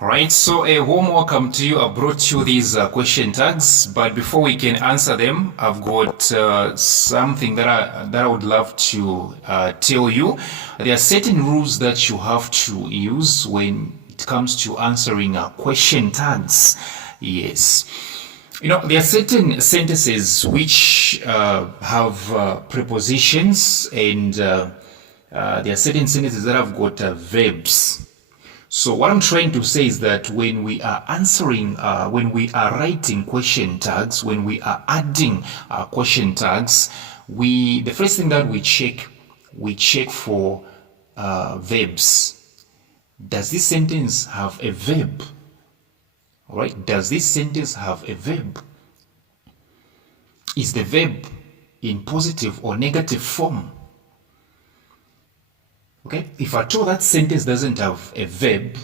Right, so a warm welcome to you. I brought you these question tags, but before we can answer them, I've got something that I would love to tell you. There are certain rules that you have to use when it comes to answering question tags. Yes. There are certain sentences which have prepositions, and there are certain sentences that have got verbs. So what I'm trying to say is that when we are answering, when we are writing question tags, when we are adding question tags, the first thing that we check for verbs. Does this sentence have a verb? All right. Does this sentence have a verb? Is the verb in positive or negative form? Okay, if at all that sentence doesn't have a verb,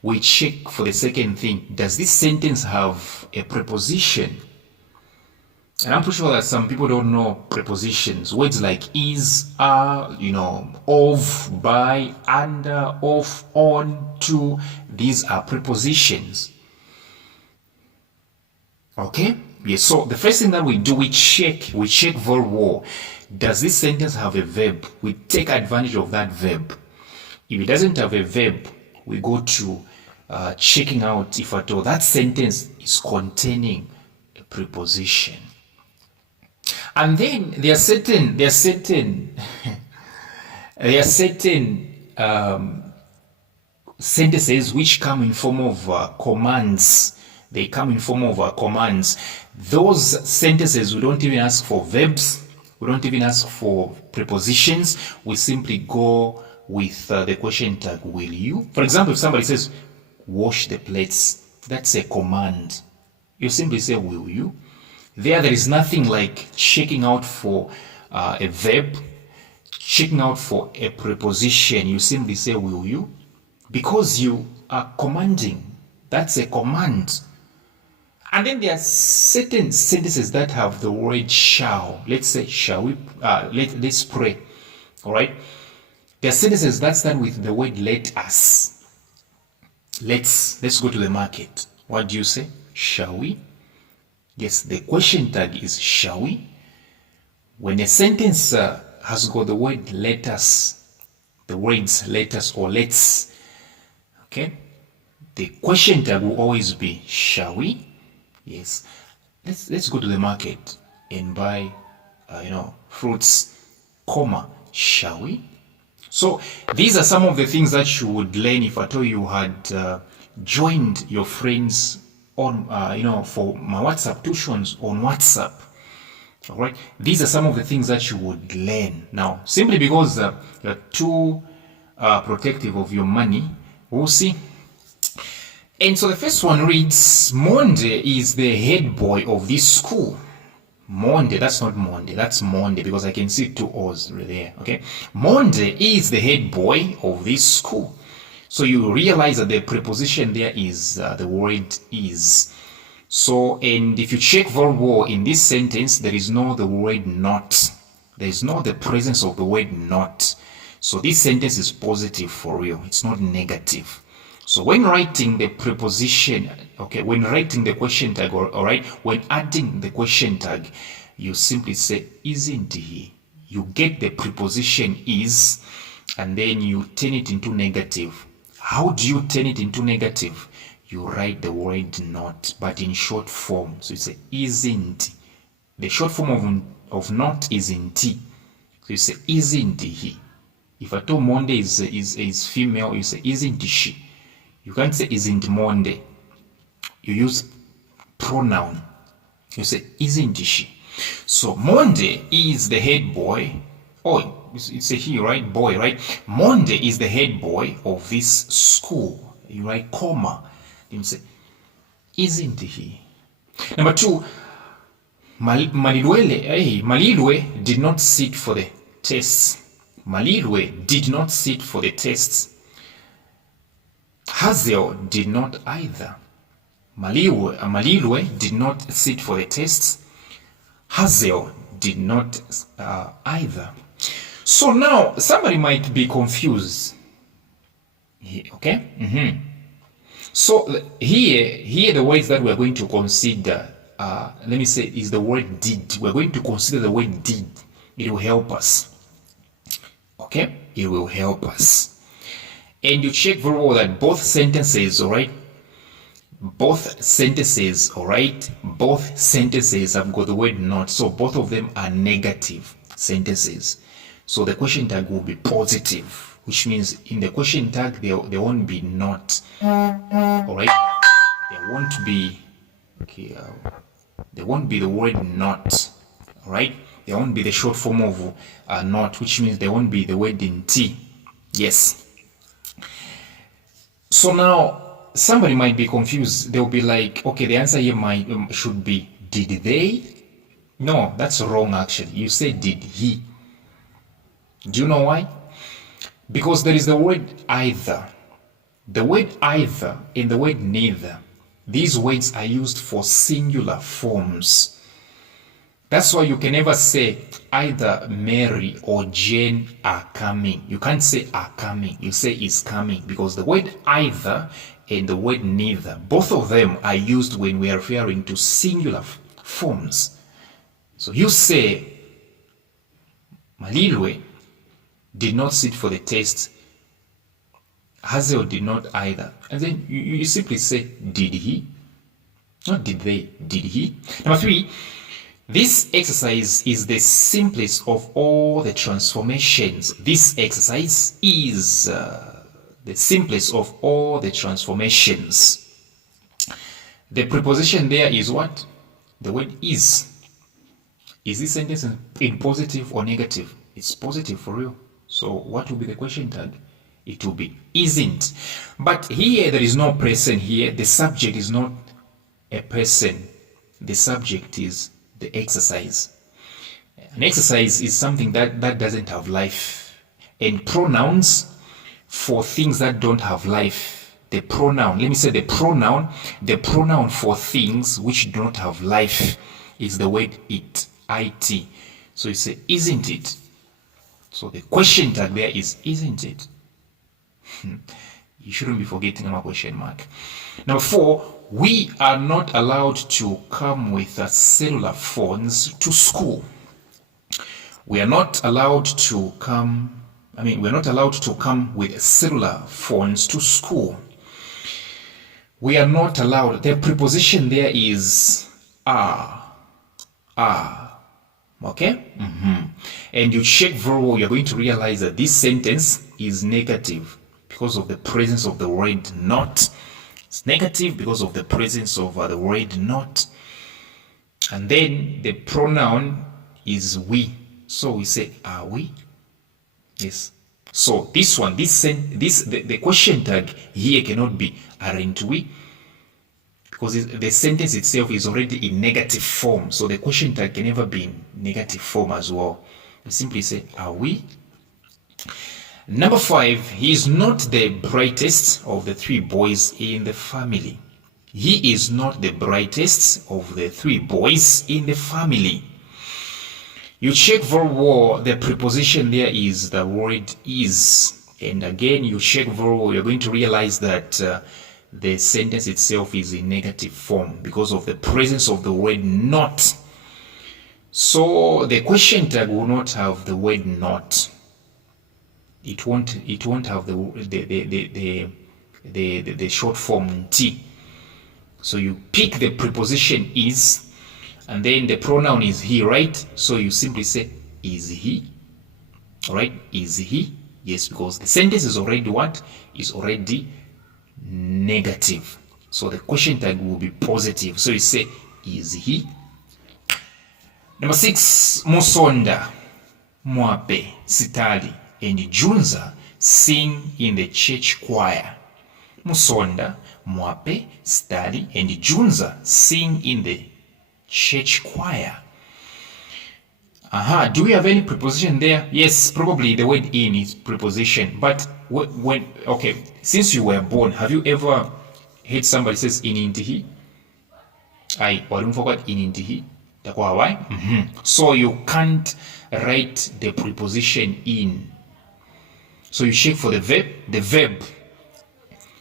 we check for the second thing. Does this sentence have a preposition? And I'm pretty sure that some people don't know prepositions. Words like is, are, of, by, under, of, on, to. These are prepositions. Okay? Yes, so the first thing that we do, we check verb war. Does this sentence have a verb? We take advantage of that verb. If it doesn't have a verb, we go to checking out if at all that sentence is containing a preposition. And then there are certain sentences which come in form of commands. They come in form of commands. Those sentences, we don't even ask for verbs. We don't even ask for prepositions. We simply go with the question tag, will you? For example, if somebody says, wash the plates, that's a command. You simply say, will you? There is nothing like checking out for a verb, checking out for a preposition. You simply say, will you? Because you are commanding. That's a command. And then there are certain sentences that have the word shall. Let's say, shall we? Let's pray. All right. There are sentences that start with the word let us. Let's go to the market. What do you say? Shall we? Yes, the question tag is shall we? When a sentence has got the word let us, the words let us or let's, okay, the question tag will always be shall we? Yes, let's go to the market and buy, fruits, shall we? So these are some of the things that you would learn if at all you had joined your friends on, for my WhatsApp tuitions on WhatsApp. All right, these are some of the things that you would learn. Now, simply because you're too protective of your money, we'll see. And so the first one reads, Monde is the head boy of this school. Monde, that's not Monde, that's Monde because I can see two O's right there, okay? Monde is the head boy of this school. So you realize that the preposition there is the word is. So, and if you check verb war in this sentence, there is no the word not. There is no the presence of the word not. So this sentence is positive for real. It's not negative. So when writing the preposition, okay, when writing the question tag, all right, when adding the question tag, you simply say, isn't he? You get the preposition is, and then you turn it into negative. How do you turn it into negative? You write the word not, but in short form. So you say, isn't. The short form of not is in T. So you say, isn't he? If at all Monde is female, you say, isn't she? You can't say isn't Monde. You use pronoun. You say isn't she. So Monde is the head boy. Oh, it's a he, right? Boy, right? Monde is the head boy of this school. You write comma. You say isn't he. Number two, Malilwe did not sit for the tests. Malilwe did not sit for the tests. Hazel did not either. Malilwe did not sit for the tests. Hazel did not either. So now somebody might be confused. Okay? So here the words that we're going to consider, let me say, is the word did. We're going to consider the word did. It will help us. Okay? It will help us. And you check very well that both sentences, all right? Both sentences, all right? Both sentences have got the word not. So both of them are negative sentences. So the question tag will be positive, which means in the question tag there won't be not. All right? There won't be, okay, there won't be the word not. All right? There won't be the short form of not, which means there won't be the word in T. Yes. So now somebody might be confused. They'll be like, okay, the answer here should be did they? No, that's wrong actually. You say did he. Do you know why? Because there is the word either. The word either and the word neither. These words are used for singular forms. That's why you can never say either Mary or Jane are coming. You can't say are coming. You say is coming, because the word either and the word neither, both of them are used when we are referring to singular forms. So you say Malilwe did not sit for the test. Hazel did not either. And then you simply say did he? Not did they, did he? Number 3, this exercise is the simplest of all the transformations. This exercise is the simplest of all the transformations. The preposition there is what? The word is. Is this sentence in positive or negative? It's positive for real. So what will be the question tag? It will be isn't. But here there is no person here. The subject is not a person. The subject is the exercise. An exercise is something that doesn't have life. And pronouns for things that don't have life. The pronoun, let me say the pronoun for things which do not have life is the word it, it. So you say, isn't it? So the question tag there is, isn't it? You shouldn't be forgetting my question mark. Number 4, we are not allowed to come with cellular phones to school. We are not allowed to come, we're not allowed to come with cellular phones to school. We are not allowed. The preposition there is are. Okay? And you check very well, you're going to realize that this sentence is negative because of the presence of the word not. It's negative because of the presence of the word not. And then the pronoun is we. So we say, are we? Yes. So this one, the question tag here cannot be aren't we? Because the sentence itself is already in negative form. So the question tag can never be in negative form as well. We simply say, are we? Number 5, he is not the brightest of the 3 boys in the family. He is not the brightest of the 3 boys in the family. You check very well, the preposition there is the word is. And again, you check very well, you're going to realize that the sentence itself is in negative form because of the presence of the word not. So the question tag will not have the word not. It won't have the short form T. So you pick the preposition is, and then the pronoun is he, right? So you simply say is he. All right? Is he? Yes, because the sentence is already what? Is already negative. So the question tag will be positive. So you say is he? Number 6, Musonda, Mwape, Sitali, and Junza sing in the church choir. Musonda, Mwape, Sitali, and Junza sing in the church choir. Do we have any preposition there? Yes, probably the word in is preposition. But okay, since you were born, have you ever heard somebody says in intihi? I don't forget in intihi. So you can't write the preposition in. So you check for the verb. The verb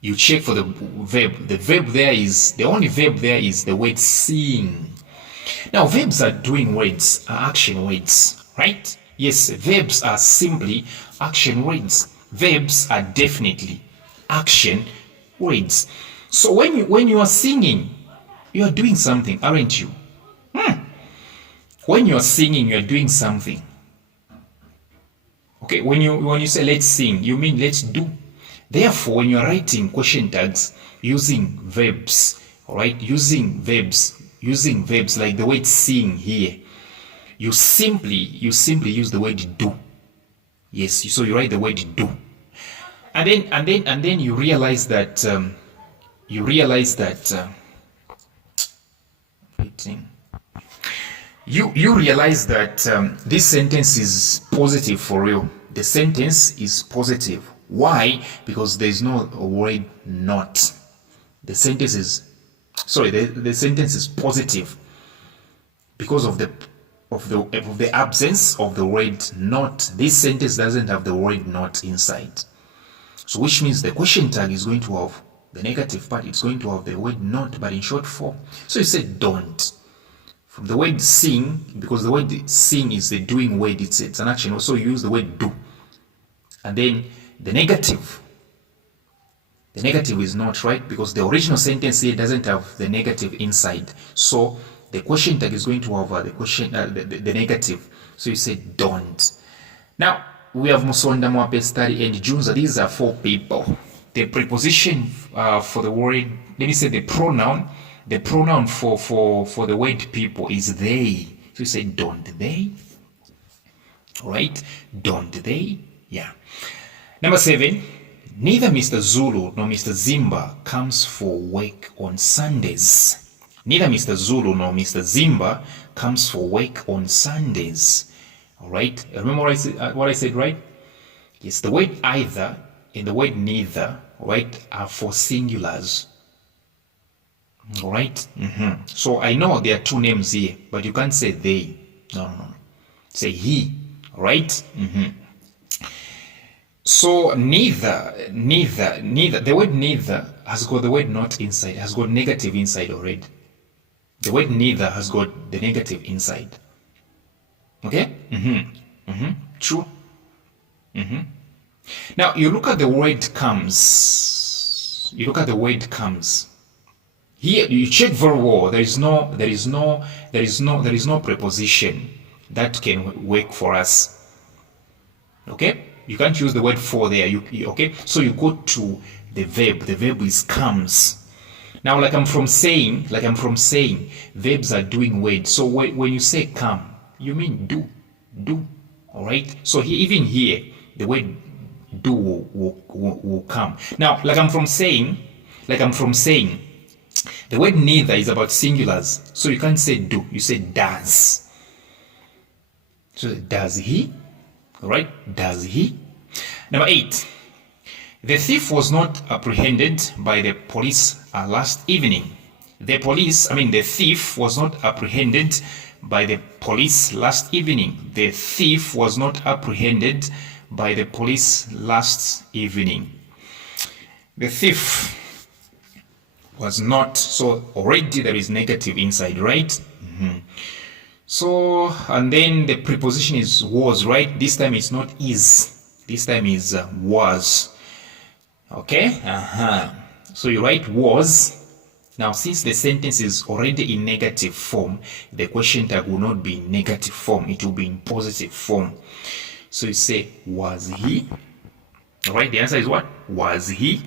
You check for the verb. The verb there is, the only verb there is the word sing. Now, verbs are doing words, are action words, right? Yes, verbs are simply action words. Verbs are definitely action words. So when you are singing, you are doing something, aren't you? When you are singing, you are doing something. Okay, when you say let's sing, you mean let's do. Therefore, when you are writing question tags using verbs, all right, using verbs like the word sing here, you simply use the word do. Yes, so you write the word do, and then you realize that you realize that this sentence is positive for real. The sentence is positive. Why? Because there is no word not. The sentence is positive because of the absence of the word not. This sentence doesn't have the word not inside. So which means the question tag is going to have the negative part. It's going to have the word not, but in short form. So you say don't. From the word sing, because the word sing is the doing word, it's an action. Also you use the word do. And then the negative is not, right? Because the original sentence here doesn't have the negative inside. So the question tag is going to have the negative. So you say don't. Now we have Musonda, Mwape, Study, and Junza. These are 4 people. The preposition for the word, let me say the pronoun for the word people is they. So you say don't they, right? Don't they? Yeah. Number 7, neither Mr. Zulu nor Mr. Zimba comes for work on Sundays. Neither Mr. Zulu nor Mr. Zimba comes for work on Sundays. All right. Remember what I said, right? Yes, the word either and the word neither, right, are for singulars. All right. So I know there are 2 names here, but you can't say they. No. Say he. All right. So neither, the word neither has got the word not inside, has got negative inside already. The word neither has got the negative inside. Okay? True. Now you look at the word comes. Here you check very well. There is no preposition that can work for us. Okay? You can't use the word for there. Okay? So you go to the verb. The verb is comes. Now, like I'm from saying, verbs are doing words. So when you say come, you mean do. All right? So even here, the word do will come. Now, like I'm from saying, the word neither is about singulars. So you can't say do. You say does. So does he? All right? Does he? Number 8. The thief was not apprehended by the police last evening. The thief was not apprehended by the police last evening. The thief was not apprehended by the police last evening. The thief was not, so already there is negative inside, right? So, and then the preposition is was, right? This time it's not is. This time is was. Okay? So you write was. Now, since the sentence is already in negative form, the question tag will not be in negative form. It will be in positive form. So you say, was he? All right, the answer is what? Was he?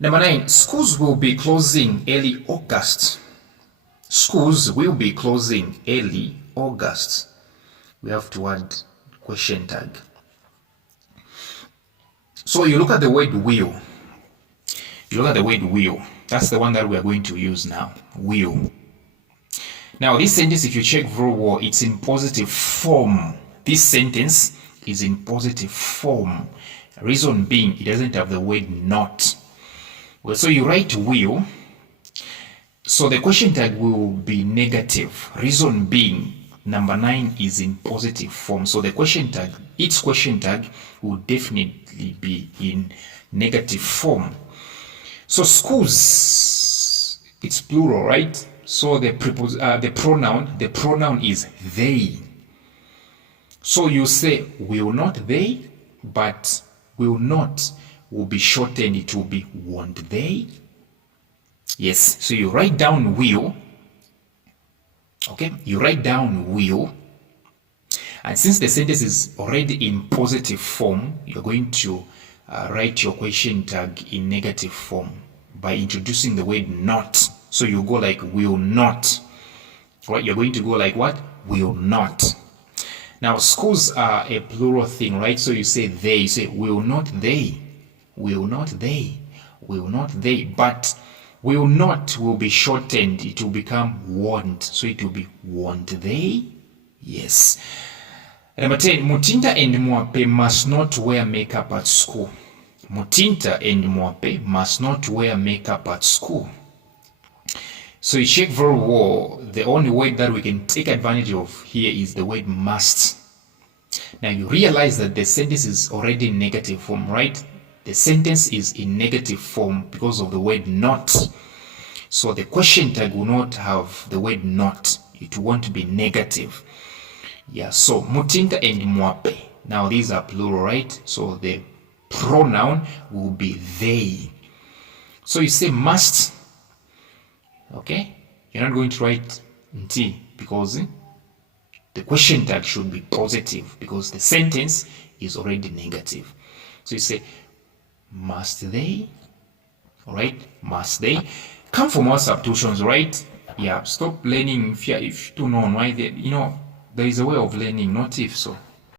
Number 9, schools will be closing early August. Schools will be closing early August. We have to add question tag. So you look at the word will. You look at the word will. That's the one that we are going to use now. Will. Now this sentence, if you check very well, it's in positive form. This sentence is in positive form. Reason being, it doesn't have the word not. Well, so you write will. So the question tag will be negative. Reason being, number 9 is in positive form. So the question tag, its question tag will definitely be in negative form. So schools, it's plural, right? So the pronoun is they. So you say will not they, but will not will be shortened, it will be won't they. Yes, so you write down will. Okay, you write down will, and since the sentence is already in positive form, you're going to write your question tag in negative form by introducing the word not. So you go like will not. Right? You're going to go like what? Will not. Now schools are a plural thing, right? So you say they, you say will not they, will not they, will not they. But will not will be shortened, it will become won't. So it will be won't they? Yes. Number 10, Mutinda and Mwape must not wear makeup at school. Mutinda and Mwape must not wear makeup at school. So you check very well, the only word that we can take advantage of here is the word must. Now you realize that the sentence is already in negative form, right? The sentence is in negative form because of the word not. So the question tag will not have the word not. It won't be negative. Yeah, so Mutinda and Mwape. Now these are plural, right? So the pronoun will be they. So you say must. Okay, you're not going to write T because the question tag should be positive because the sentence is already negative. So you say, must they? All right, must they? Come for more substitutions, right? Yeah, stop learning if you don't know why. You know, there is a way of learning, not if. So